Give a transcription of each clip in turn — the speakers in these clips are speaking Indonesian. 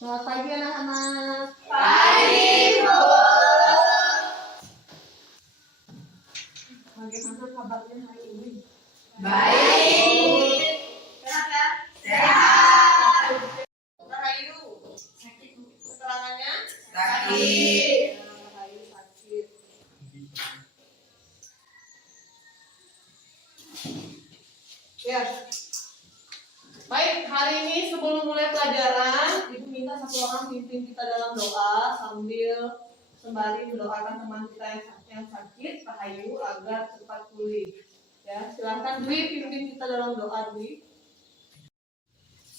Selamat pagi anak-anak. Pagi, Bu. Bagaimana kabarnya hari ini? Baik. Sehat ya? Sehat. Rahayu. Sakit keterangannya? Sakit. Rahayu sakit. Ya. Baik, hari ini sebelum mulai pelajaran, Ibu minta satu orang pimpin kita dalam doa sambil sembari mendoakan teman kita yang sakit, Rahayu, agar cepat pulih. Ya, silahkan Dwi pimpin kita dalam doa, Dwi.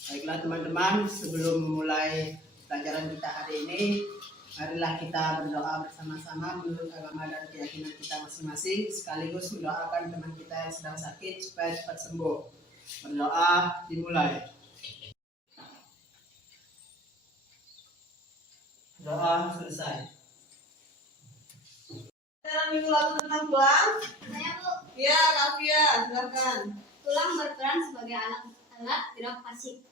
Baiklah teman-teman, sebelum memulai pelajaran kita hari ini, marilah kita berdoa bersama-sama menurut agama dan keyakinan kita masing-masing, sekaligus mendoakan teman kita yang sedang sakit supaya cepat sembuh. Berdoa dimulai. Doa selesai. Dalam minggu lalu tentang tulang? Saya, Bu. Ya, Kafia, silakan. Tulang berperan sebagai alat gerak pasif.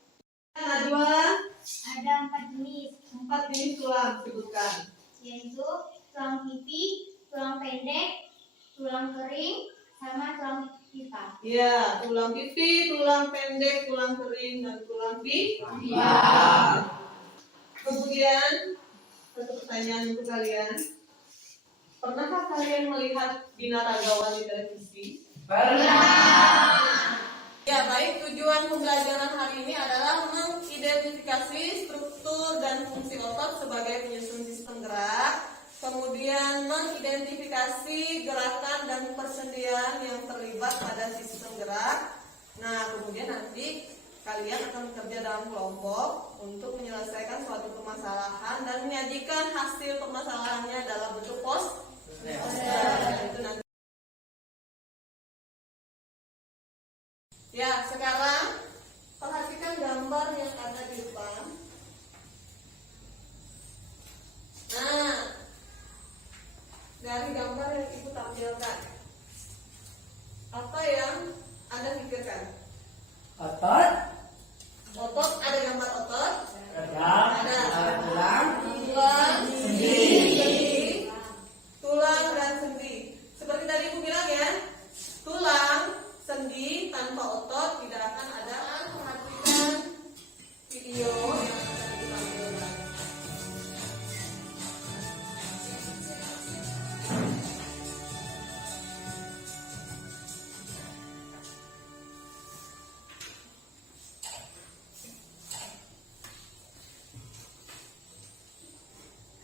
Najwa, Ada 4 jenis, 4 jenis tulang sebutkan. yaitu tulang pipi, tulang pendek, tulang kering, sama tulang pipa. Ya, tulang pipi, tulang pendek, tulang kering, dan tulang pipa. Kemudian, satu pertanyaan untuk kalian. Pernahkah kalian melihat binaragawan di televisi? Pernah. Ya, baik. Tujuan pembelajaran hari ini adalah mengidentifikasi struktur dan fungsi otot sebagai penyusun sistem gerak. Kemudian mengidentifikasi gerakan dan persendian yang terlibat pada sistem gerak. Nah, kemudian nanti kalian akan bekerja dalam kelompok untuk menyelesaikan suatu permasalahan dan menyajikan hasil permasalahannya dalam bentuk poster. Itu nanti. Ya, sekarang perhatikan gambar yang ada di depan. Nah, dari gambar yang Ibu tampilkan, apa yang Anda pikirkan? Otot, Otot, ada gambar otot? gerak, Ada. tulang, Tulang, sendi, tulang dan sendi. Seperti tadi Ibu bilang ya, tulang, sendi tanpa otot tidak akan ada. Perhatikan video yang akan ditampilkan.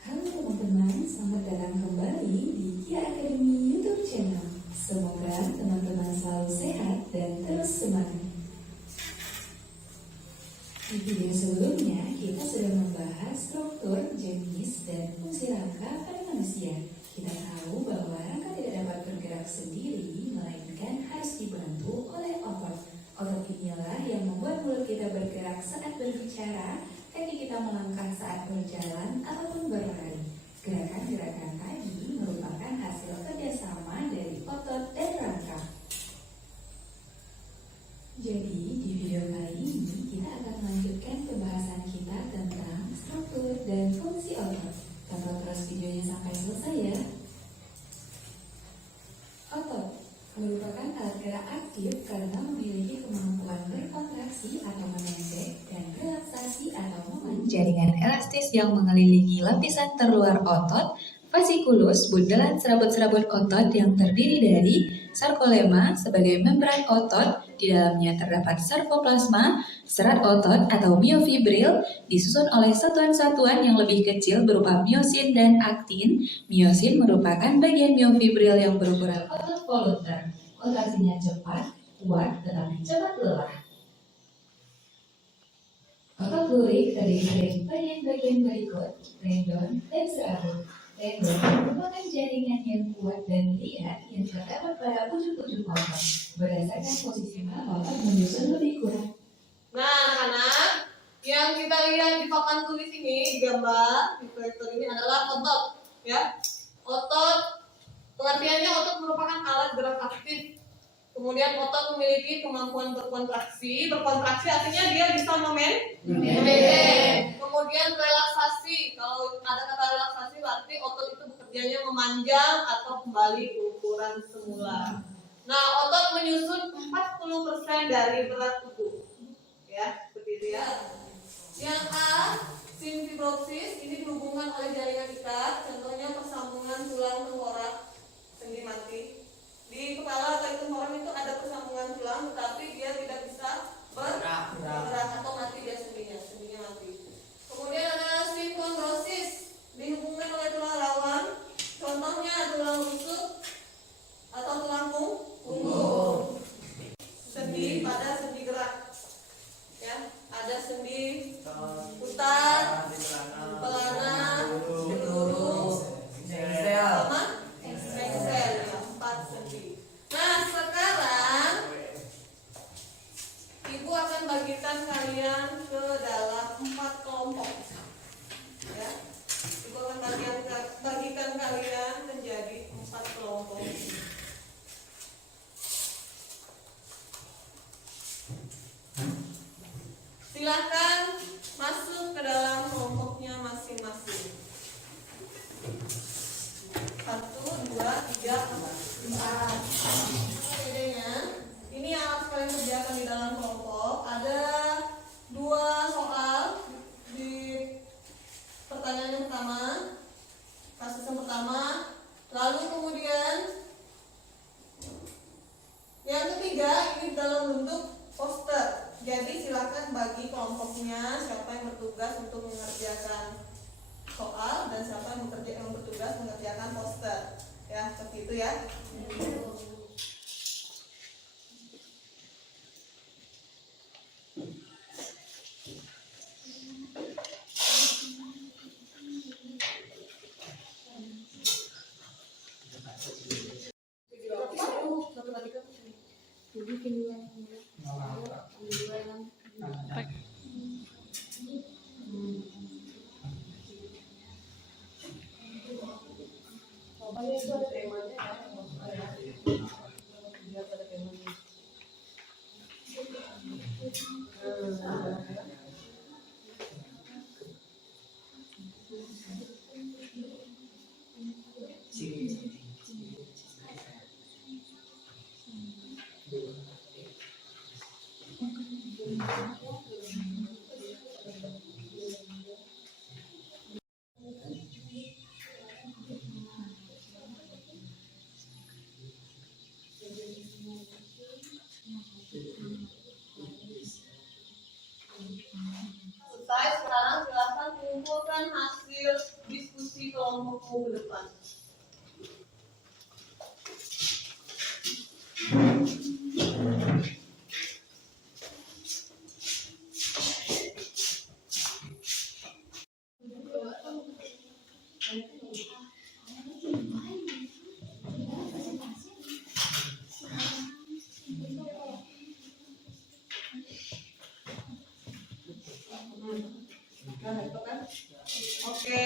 Halo teman-teman, selamat datang kembali di Kia Academy YouTube channel. Semoga teman-teman selalu sehat dan terus semangat. Di video sebelumnya, kita sudah membahas struktur, jenis, dan fungsi rangka pada manusia. Kita tahu bahwa rangka tidak dapat bergerak sendiri, melainkan harus dibantu oleh otot. Otot inilah yang membuat mulut kita bergerak saat berbicara, kaki kita melangkah saat berjalan ataupun berlari. Gerakan-gerakan tadi merupakan hasil kerjasama dari otot dan rangka. Jadi di video kali ini kita akan melanjutkan pembahasan kita tentang struktur dan fungsi otot. Tonton terus videonya sampai selesai ya. Otot merupakan alat gerak aktif karena memiliki kemampuan berkontraksi atau memendek dan relaksasi atau memanjang jaringan elastis yang mengelilingi lapisan terluar otot, fasciculus, bundelan serabut-serabut otot yang terdiri dari sarkolema sebagai membran otot, di dalamnya terdapat sarkoplasma, serat otot atau miofibril, disusun oleh satuan-satuan yang lebih kecil berupa miosin dan aktin. Miosin merupakan bagian miofibril yang berukuran otot voluter. Kontraksinya cepat, kuat, tetapi cepat lelah. Otot lurik terdiri dari bagian-bagian berikut: tendon dan serabut. Tendon merupakan jaringan yang kuat dan lihat yang terdapat pada ujung-ujung otot. Berdasarkan posisi mana otot menyusun lebih kuat. Nah, anak-anak, yang kita lihat di papan tulis ini, di gambar, di proyektor ini adalah otot. Ya, otot, pengertiannya otot merupakan alat gerak aktif. Kemudian otot memiliki kemampuan berkontraksi. Berkontraksi artinya dia bisa memendek. Kemudian pengertiannya memanjang atau kembali ke ukuran semula. Nah, otot menyusun 40% dari berat tubuh. Ya, seperti itu ya. Yang A, simfibrosis, ini dihubungkan oleh jaringan ikat. Contohnya persambungan tulang tengkorak sendi mati. Di kepala atau tengkorak itu ada persambungan tulang, tetapi dia tidak bisa bergerak atau mati dia sendinya mati. Kemudian ada sinkondrosis, dihubungkan oleh tulang rawan. Contohnya tulang rusuk atau tulang punggung. Sendi pada sendi gerak. Ya, ada sendi putar, pelana, peluru, sama engsel, ya, 4 sendi. Nah, sekarang Ibu akan bagikan kalian ke dalam 4 kelompok. Ya, Ibu akan bagikan kalian menjadi 4 kelompok. Silakan masuk ke dalam kelompoknya masing-masing. 1, 2, 3, 4. Bedanya, ini yang harus kalian kerjakan di dalam kelompok. Ada 2 soal di pertanyaan yang pertama, kasus yang pertama. Lalu kemudian yang ketiga ini dalam bentuk poster. Jadi silakan bagi kelompoknya siapa yang bertugas untuk mengerjakan soal dan siapa yang bertugas mengerjakan poster. Ya, seperti itu ya. Selesai, sekarang silakan kumpulkan hasil diskusi kelompokmu ke depan. Oke.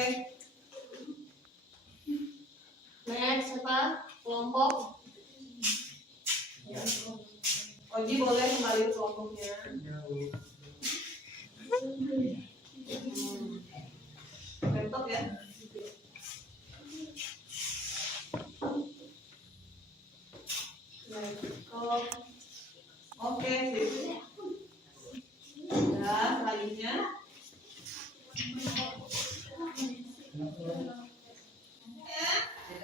Next, siapa? Kelompok. Oji boleh kembali ke kelompoknya. Laptop ya. Laptop. Oke, sip. Dan selanjutnya.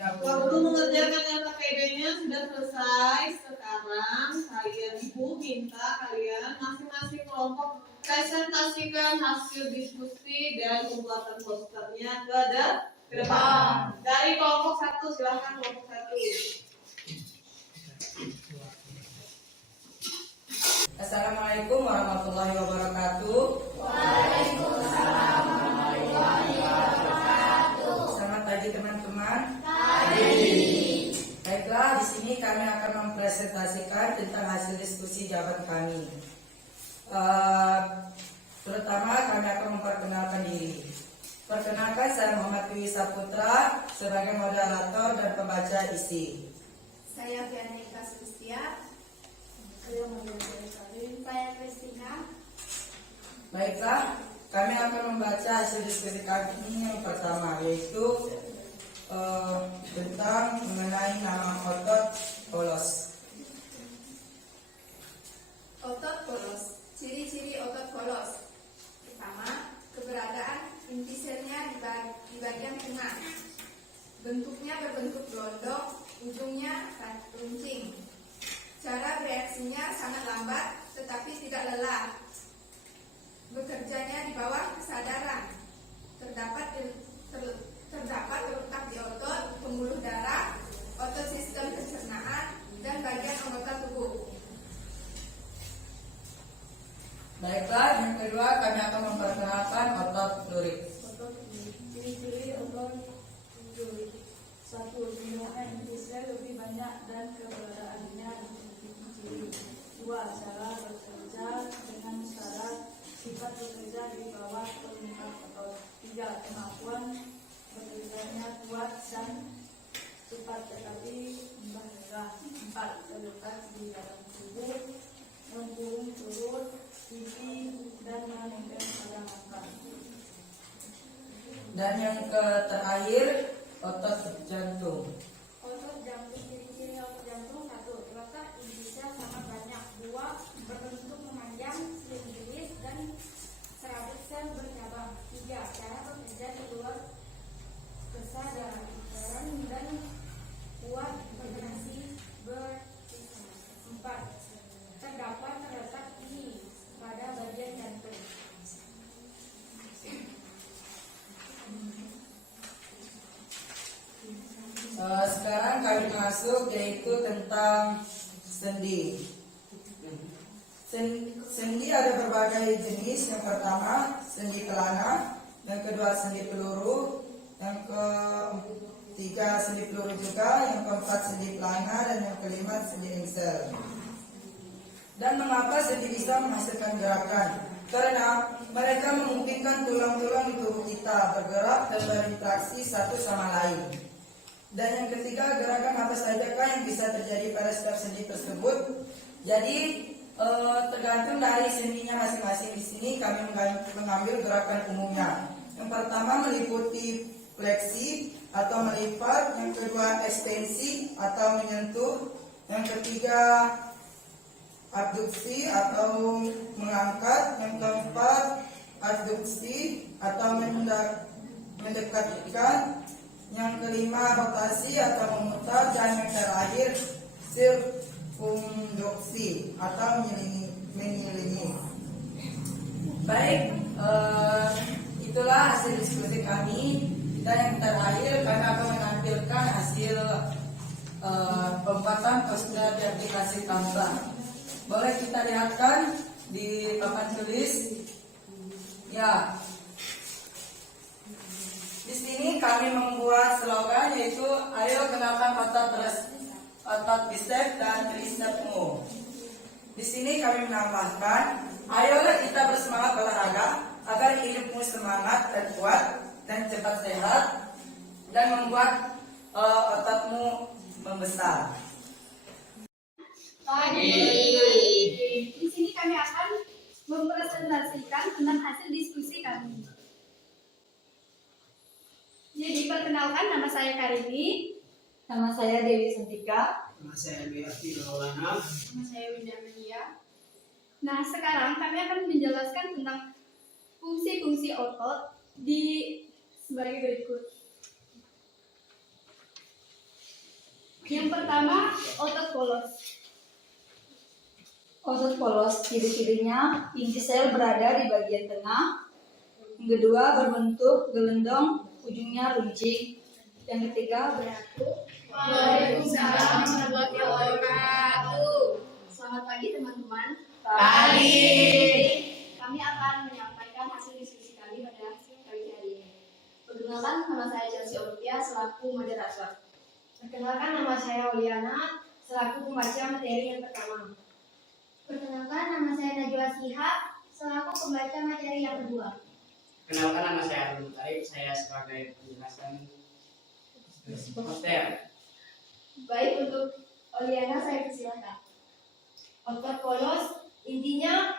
Waktu mengerjakan LKPD-nya sudah selesai. Sekarang Ibu minta kalian masing-masing kelompok presentasikan hasil diskusi dan pembuatan posternya ke depan. Dari kelompok 1, silakan kelompok 1. Assalamualaikum warahmatullahi wabarakatuh. Waalaikumsalam warahmatullahi wabarakatuh. Selamat pagi teman-teman. Pagi. Baiklah, di sini kami akan mempresentasikan tentang hasil diskusi jawaban kami. Terutama kami akan memperkenalkan diri. Perkenalkan, saya Muhammad Dwi Saputra sebagai moderator dan pembaca isi. Saya Veronica Sustia. Saya Kristina. Baiklah, kami akan membaca hasil diskusi kami yang pertama, yaitu tentang mengenai nama otot polos. Otot polos. Ciri-ciri otot polos. Pertama, keberadaan inti selnya di bagian tengah. Bentuknya berbentuk gelondong, ujungnya runcing. Cara bereaksinya sangat lambat, tetapi tidak lelah. Bekerjanya di bawah kesadaran. Terdapat terletak di otot pembuluh darah, otot sistem pencernaan, dan bagian anggota tubuh. Baiklah, yang kedua kami akan memperkenalkan otot lurik. Ciri-ciri otot lurik. 1. Jumlahnya inti sel lebih banyak dan keberadaannya lebih ciri. 2. Cara bekerja dengan syarat sifat bekerja di bawah permukaan otot. 3. Kemampuan bekerjanya kuat dan cepat tetapi bergerak. 4. Terletak di dalam tubuh, memburung turun, tinggi dan menempel pada mata. Dan yang terakhir otot jantung. Otot jantung. Ciri-ciri otot jantung. 1. Terletak inti sel sangat banyak. 2. Berbentuk memanjang, silindris dan serabut sel bercabang. 3. Cara bekerja di luar kesadaran dan kuat bergerak bersifat. 4. Terletak di pada bagian jantung. Sekarang kami masuk yaitu tentang sendi. Sendi ada berbagai jenis. Yang pertama sendi pelana, yang kedua sendi peluru, yang ketiga sendi peluru juga, yang keempat sendi pelana, dan yang kelima sendi insel. Dan mengapa sendi bisa menghasilkan gerakan? Karena mereka memungkinkan tulang-tulang di tubuh kita bergerak dan berinteraksi satu sama lain. Dan yang ketiga, gerakan apa sajakah yang bisa terjadi pada setiap sendi tersebut? Jadi tergantung dari sendinya masing-masing. Di sini kami mengambil gerakan umumnya. Yang pertama meliputi fleksi atau melipat, yang kedua ekstensi atau menyentuh, yang ketiga abduksi atau mengangkat, yang keempat adduksi atau mendekatkan, yang kelima rotasi atau memutar, dan yang terakhir sirkumduksi atau mengiringi. Baik, itulah hasil diskusi kami. Dan yang terakhir kami akan menampilkan hasil pembuatan poster di aplikasi Canva. Boleh kita lihatkan di papan tulis. Ya. Di sini kami membuat slogan yaitu ayo kenalkan otot bicep dan tricepsmu. Di sini kami menambahkan, ayolah kita bersemangat olahraga agar hidupmu semangat dan kuat dan cepat sehat dan membuat ototmu membesar. Di sini kami akan mempresentasikan tentang hasil diskusi kami. Jadi perkenalkan, nama saya Karini. Nama saya Dewi Santika. Nama saya Biati Maulana. Nama saya Winda Melia. Nah, sekarang kami akan menjelaskan tentang fungsi-fungsi otot sebagai berikut. Yang pertama, otot polos. Otot polos, ciri-cirinya inti sel berada di bagian tengah. Yang kedua berbentuk gelendong, ujungnya runcing. Yang ketiga beratu. Waalaikumsalam warahmatullahi wabarakatuh. Selamat pagi teman-teman. Pagi. Kami akan menyampaikan hasil diskusi kami pada pagi hari ini. Perkenalkan, nama saya Chelsea Olympia selaku moderator. Perkenalkan, nama saya Oliana selaku pembaca materi yang pertama. Perkenalkan, nama saya Najwa Shihab selaku pembaca materi yang kedua. Kenalkan, nama saya Abdul Taib, saya sebagai penjelasan poster. Baik, untuk Oliana saya persilakan. Otot polos intinya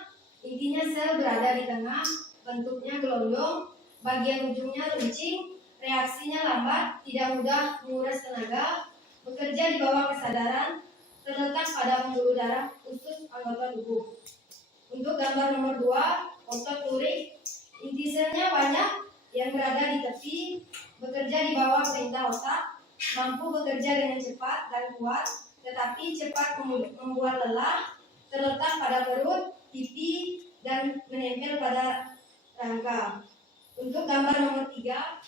sel berada di tengah, bentuknya gelondong, bagian ujungnya runcing, reaksinya lambat, tidak mudah menguras tenaga, bekerja di bawah kesadaran, terletak pada pembuluh darah usus anggota tubuh. Untuk gambar nomor 2, otot lurik, inti selnya banyak yang berada di tepi, bekerja di bawah perintah otak, mampu bekerja dengan cepat dan kuat, tetapi cepat membuat lelah, terletak pada perut, pipi, dan menempel pada rangka. Untuk gambar nomor 3,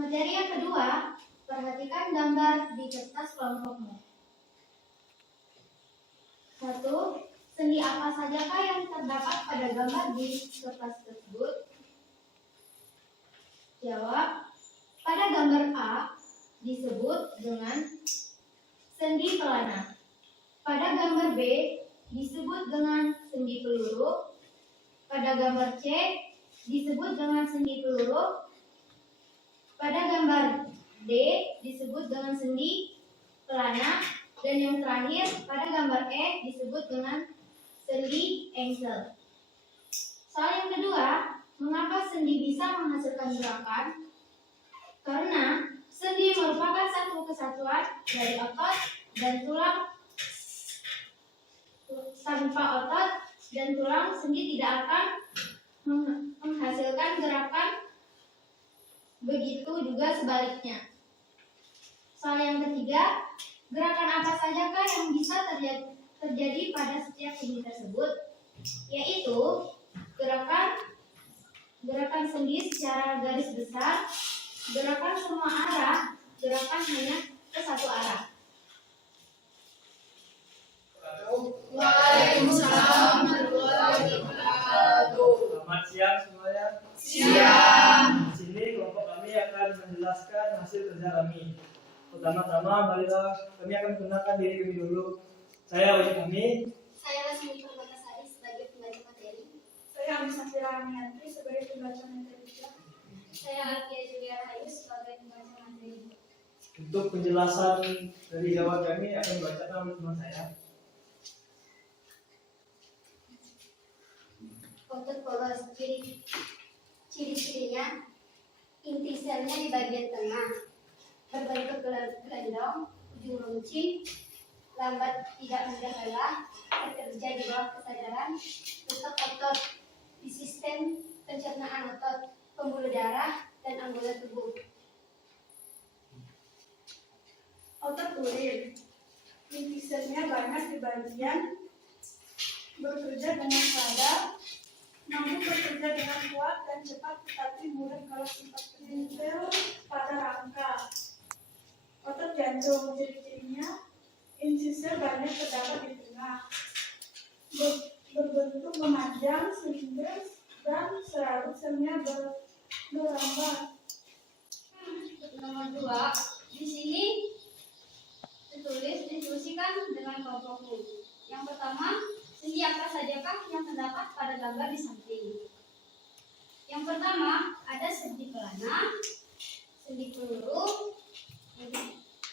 materi yang kedua, perhatikan gambar di kertas kelompokmu. 1. Sendi apa sajakah yang terdapat pada gambar di kertas tersebut? Jawab. Pada gambar A disebut dengan sendi pelana. Pada gambar B disebut dengan sendi peluru. Pada gambar C disebut dengan sendi peluru. Pada gambar D disebut dengan sendi pelana. Dan yang terakhir, pada gambar E disebut dengan sendi engsel. Soal yang kedua, mengapa sendi bisa menghasilkan gerakan? Karena sendi merupakan satu kesatuan dari otot dan tulang. Tanpa otot dan tulang, sendi tidak akan menghasilkan gerakan. Begitu juga sebaliknya. Soal yang ketiga, gerakan apa sajakah yang bisa terjadi pada setiap sendi tersebut? Yaitu gerakan sendi secara garis besar, gerakan semua arah, gerakan hanya ke satu arah. Waalaikumsalam warahmatullahi wabarakatuh. Selamat siang semuanya. Siang. Di sini kelompok kami akan menjelaskan hasil kerja kami. Pertama-tama, marilah kami akan menggunakan diri kami dulu. Saya Wahyu Kami. Saya Lasmi Perbatasari sebagai pembaca materi. Saya Amisafira Amiantri sebagai pembaca materi. Saya Alfia Julia Rahayu sebagai pembaca materi. Untuk penjelasan dari jawab kami akan dibacakan oleh teman saya. Otot polos, ciri-cirinya, inti selnya di bagian tengah, berbentuk gelendong, ujung runcing, lambat tidak mudah lelah, bekerja di bawah kesadaran, letak otot di sistem pencernaan otot, pembuluh darah, dan anggota tubuh. Otot lurik, inti selnya banyak di bagian, bekerja dengan sadar, mampu bekerja dengan kuat dan cepat, tetapi mudah kalau sifat menempel pada rangka. Otot jantung, ciri-cirinya, inti sel banyak terdapat di tengah, berbentuk memanjang, silinder, dan serabut selnya berambat. Nomor 2, di sini diskusikan dengan kelompokmu. Yang pertama, sendi apa sajakah yang terdapat pada gambar di samping? Yang pertama, ada sendi pelana, sendi peluru,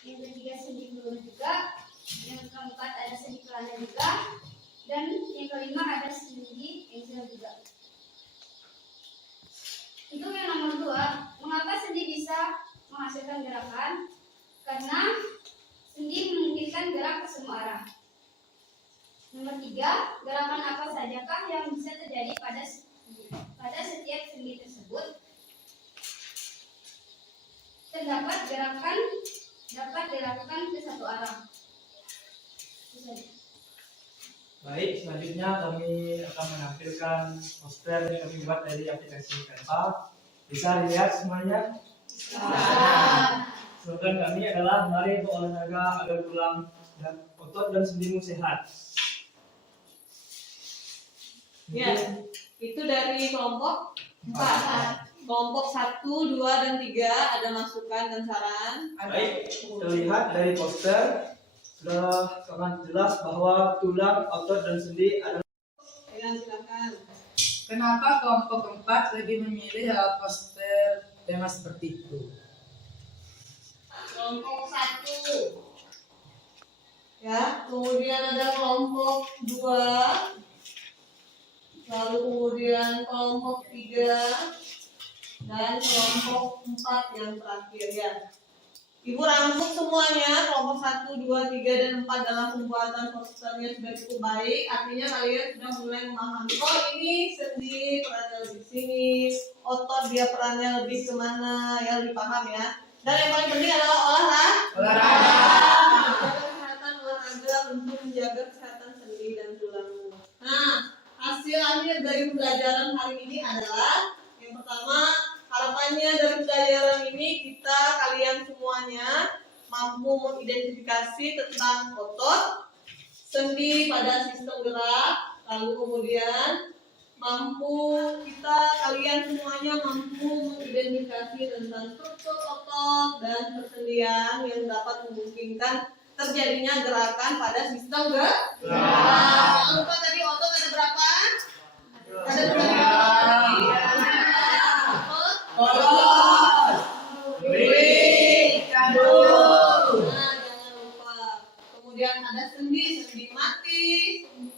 yang ketiga sendi peluru juga, yang keempat ada sendi pelana juga, dan yang kelima ada sendi engsel juga. Untuk yang nomor 2, mengapa sendi bisa menghasilkan gerakan? Karena sendi memungkinkan gerak ke semua arah. Nomor 3, gerakan apa sajakah yang bisa terjadi pada setiap sendi tersebut? Terdapat gerakan dapat dilakukan ke satu arah. Baik, selanjutnya kami akan menampilkan poster yang kami buat dari aplikasi Canva. Bisa dilihat semuanya? Slogan kami adalah mari berolahraga agar tulang dan otot dan sendimu sehat. Ya, itu dari kelompok 4. Kelompok 1, 2, dan 3 ada masukan dan saran. Baik, terlihat dari poster sudah sangat jelas bahwa tulang, otot, dan sendi adalah. Ya, silakan. Kenapa kelompok 4 lebih memilih poster tema seperti itu? Kelompok 1. Ya, kemudian ada kelompok 2. lalu kemudian kelompok 3 dan kelompok 4 yang terakhir ya. Ibu rangkum semuanya, kelompok 1, 2, 3, dan 4 dalam pembuatan posternya sudah cukup baik. Artinya kalian sudah mulai memahami, oh ini sendi perannya lebih sini, otot dia perannya lebih kemana, ya lebih paham ya. Dan yang paling penting adalah olahraga. Menjaga kesehatan olahraga untuk menjaga kesehatan sendi dan tulangmu. Nah, hasil akhir dari pembelajaran hari ini adalah yang pertama, harapannya dari pembelajaran ini kalian semuanya mampu mengidentifikasi tentang otot, sendi pada sistem gerak, lalu kemudian kalian semuanya mampu mengidentifikasi tentang struktur otot dan persendian yang dapat memungkinkan terjadinya gerakan pada sistem gerak. Jangan lupa tadi otot ada berapa? Ada berapa? Jangan lupa. Kemudian ada sendi mati,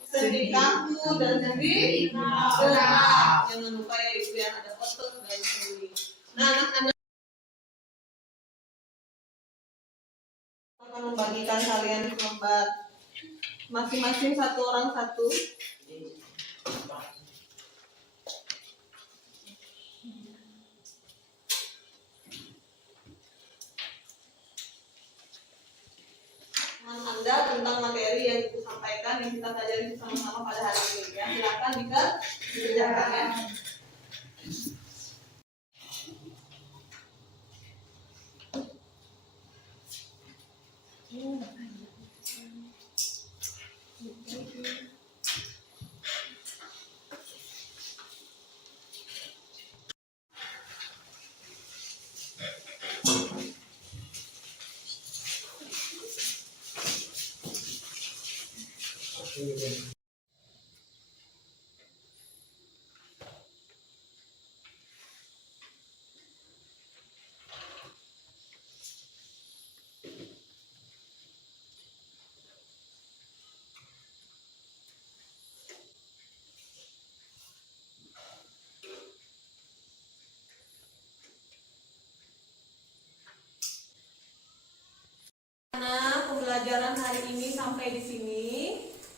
sendi kaku, dan sendi gerak. Jangan lupa ya itu yang ada otot dan sendi. Nah, anak-anak akan membagikan kalian lembar masing-masing satu orang satu. Anda tentang materi yang Ibu sampaikan yang kita pelajari bersama-sama pada hari ini ya. Silakan dikerjakan ya. Nah, pembelajaran hari ini sampai di sini.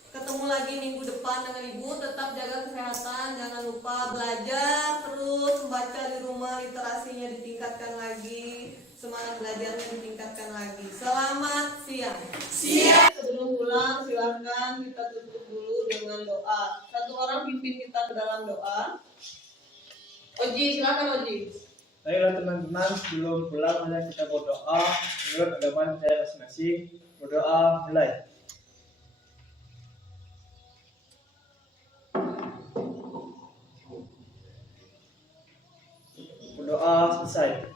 Ketemu lagi minggu depan dengan Ibu. Tetap jaga kesehatan, jangan lupa belajar terus, membaca di rumah, literasinya ditingkatkan lagi, semangat belajarnya ditingkatkan lagi. Selamat siang. Sebelum pulang silakan kita tutup dulu dengan doa. Satu orang pimpin kita ke dalam doa. Oji, silakan Oji. Baiklah teman-teman, sebelum pulang mari kita berdoa menurut agama saya masing-masing. Berdoa mulai. Berdoa selesai.